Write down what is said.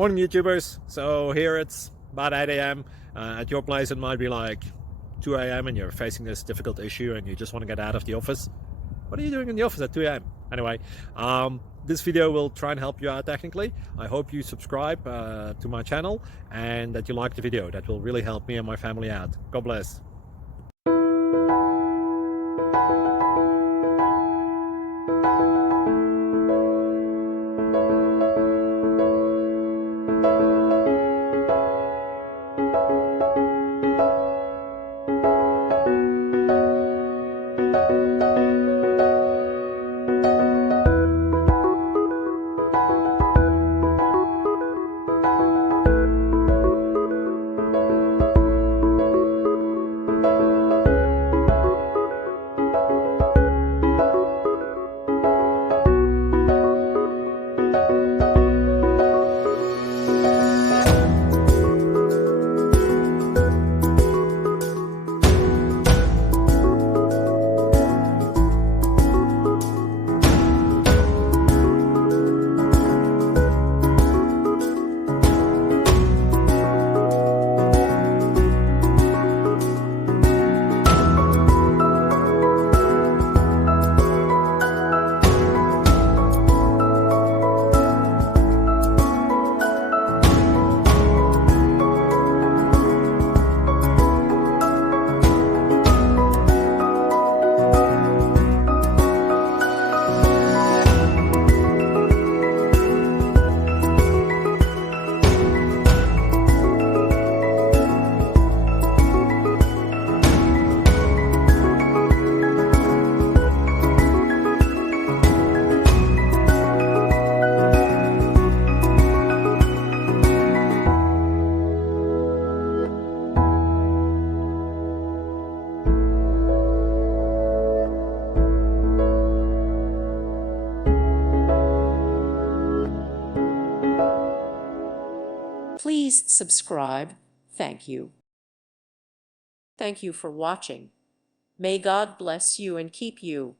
Morning YouTubers. So here it's about 8 a.m. At your place it might be like 2 a.m. and you're facing this difficult issue and you just want to get out of the office. What are you doing in the office at 2 a.m.? Anyway, this video will try and help you out technically. I hope you subscribe to my channel and that you like the video. That will really help me and my family out. God bless. Please subscribe. Thank you. Thank you for watching. May God bless you and keep you.